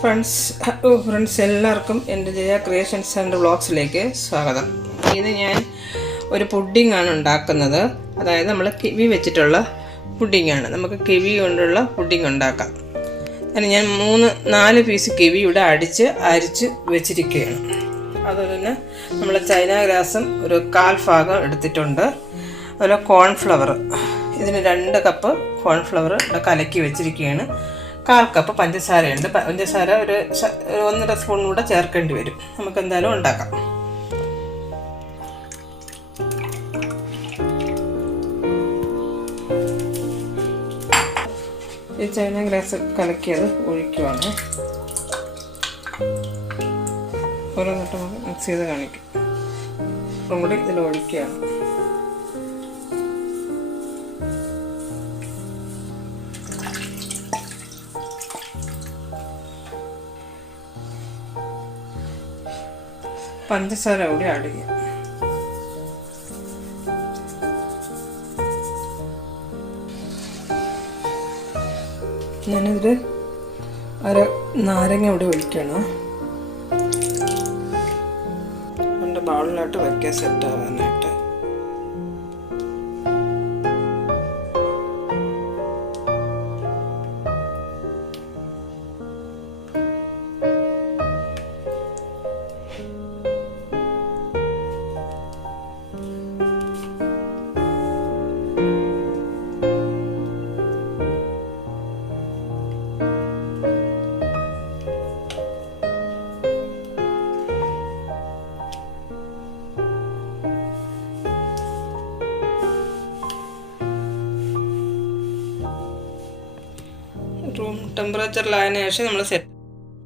Friends എല്ലാവർക്കും എൻ്റെ Jaya creations and വ്ളോഗ്സിലേക്ക് സ്വാഗതം. ഇത് ഞാൻ ഒരു പുഡിങ്ങാണ് ഉണ്ടാക്കുന്നത്. അതായത് നമ്മൾ കിവി വെച്ചിട്ടുള്ള പുഡിങ്ങാണ്. നമുക്ക് കിവി കൊണ്ടുള്ള പുഡിങ് ഉണ്ടാക്കാം. അതിന് ഞാൻ 4 പീസ് കിവി ഇവിടെ അരിച്ച് വെച്ചിരിക്കുകയാണ്. അതുപോലെ തന്നെ നമ്മൾ ചൈന ഗ്രാസും ഒരു 1/4 ഭാഗം എടുത്തിട്ടുണ്ട്. അതുപോലെ കോൺഫ്ലവർ, ഇതിന് 2 കപ്പ് കോൺഫ്ലവർ ഇവിടെ കലക്കി വെച്ചിരിക്കുകയാണ്. 1/4 കപ്പ് പഞ്ചസാരയുണ്ട്. പഞ്ചസാര ഒരു 1.5 സ്പൂൺ കൂടെ ചേർക്കേണ്ടി വരും. നമുക്ക് എന്തായാലും ഉണ്ടാക്കാം. ഈ ചൈന ഗ്രാസ് കലക്കിയത് ഒഴിക്കുവാണ്. ഓരോന്നിട്ട് നമുക്ക് മിക്സ് ചെയ്ത് കാണിക്കും. ഒന്നും കൂടി ഇതിൽ ഒഴിക്കുകയാണ്. പഞ്ചസാര കൂടി ആഡ് ചെയ്യാം. ഞാനിതിൽ നാരങ്ങ ഇവിടെ ഒഴിക്കണം. എൻ്റെ ബൗളിലോട്ട് വയ്ക്കാൻ സെറ്റ് ആവാനായിട്ട്. റൂം ടെമ്പറേച്ചറിലായതിനു ശേഷം നമ്മൾ സെറ്റ്